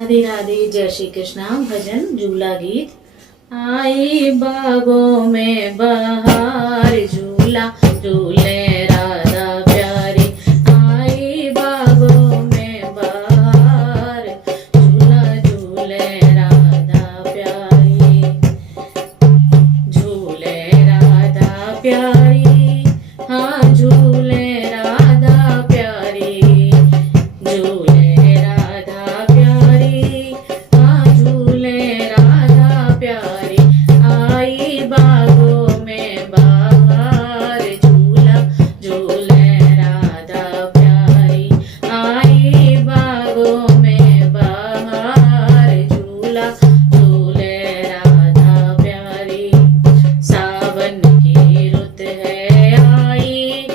राधे राधे, जय श्री कृष्णा। भजन झूला गीत। आई बागों में बहार, झूला झूले राधा प्यारी। आई बागों में बहार, झूला झूले राधा प्यारी। झूले राधा प्यारी, हाँ झूले राधा प्यारी। झूले राधा प्यारी, हाँ झूले राधा प्यारी। आई बागों में बहार, झूला झूले राधा प्यारी। आई बागों में बहार, झूला झूले राधा प्यारी। सावन की रुत है आई,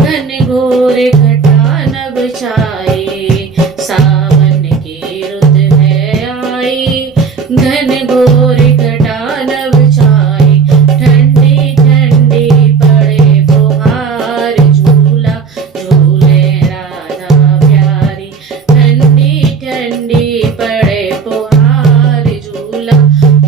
घन घोर घटा नभ छाई। सावन की रुत है आई, घन घोर घटा नभ छाई। ठंडी ठंडी पड़े फुहार, झूला झूले राधा प्यारी। ठंडी ठंडी पड़े फुहार, झूला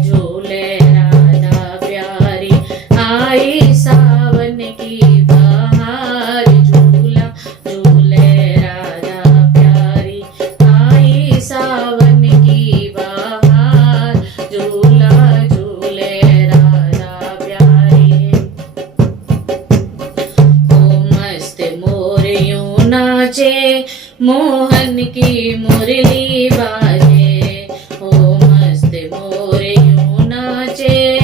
झूले राधा प्यारी। आई सावन की बहार, झूला झूले राधा प्यारी। आई सावन की बहार, झूला झूले राधा प्यारी। ओ मस्त मोर यूं नाचे, मोहन की मुरली बाजे। ओ मस्त मोर यूं नाचे,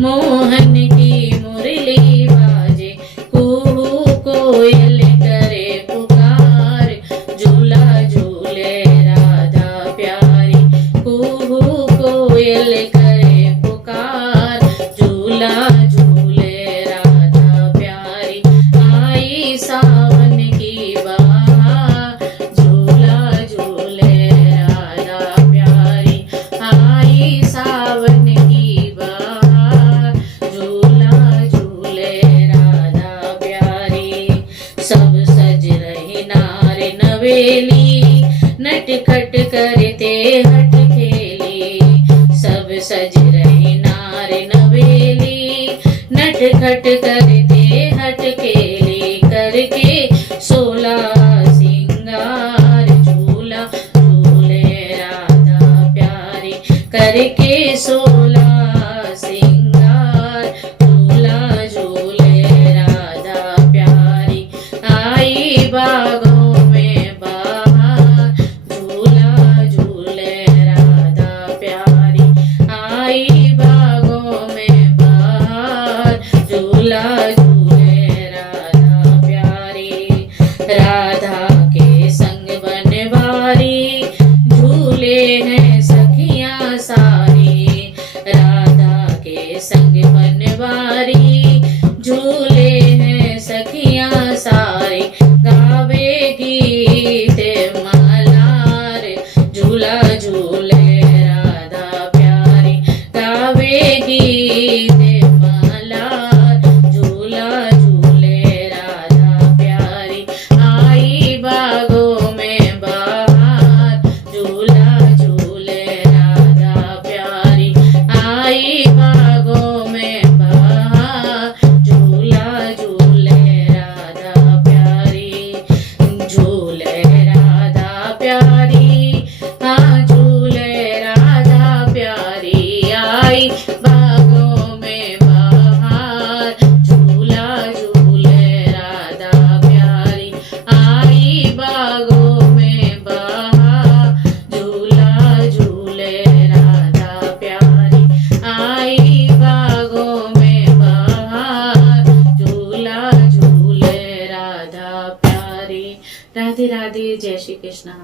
मोहन की मुरली बाजे। कुहू कोयल करे पुकार, झूला झूले राधा प्यारी। कुहू कोयल करे पुकार, झूला झूले राधा प्यारी। आई सावन की बहार, झूला झूले राधा प्यारी। आई सावन की बहार, झूला झूले राधा प्यारी। सब सज रही नार नवेली, नटखट करते हट खेली। सब सज रही नार नवेली, नटखट करते हट खेली। करके 16 सिंगार, झूला झूले राधा प्यारी। करके 16 सिंगार, झूला झूले राधा प्यारी। आई बागों में बहार, झूला झूले राधा प्यारी। आई बागों में बहार, झूला झूले राधा प्यारी। राधा के संग बनवारी, झूले हैं सखियां सारी। राधा के संग बनवारी, झूले हैं सखियां सारी। गावे गीत मलार, झूला झूले राधा प्यारी। गावे गीत मलार, झूला झूले राधा प्यारी। आई बागों में बहार, झूला झूले राधा प्यारी। आई बागों में बहार, झूला झूले राधा प्यारी। झूले राधा प्यारी, हाँ झूले राधा प्यारी। आई बागों में बहार, झूला झूले राधा प्यारी। आई बागों में बहार, झूला झूले राधा प्यारी। आई बागों में बहार, झूला झूले राधा प्यारी। राधे राधे, जय श्री कृष्णा।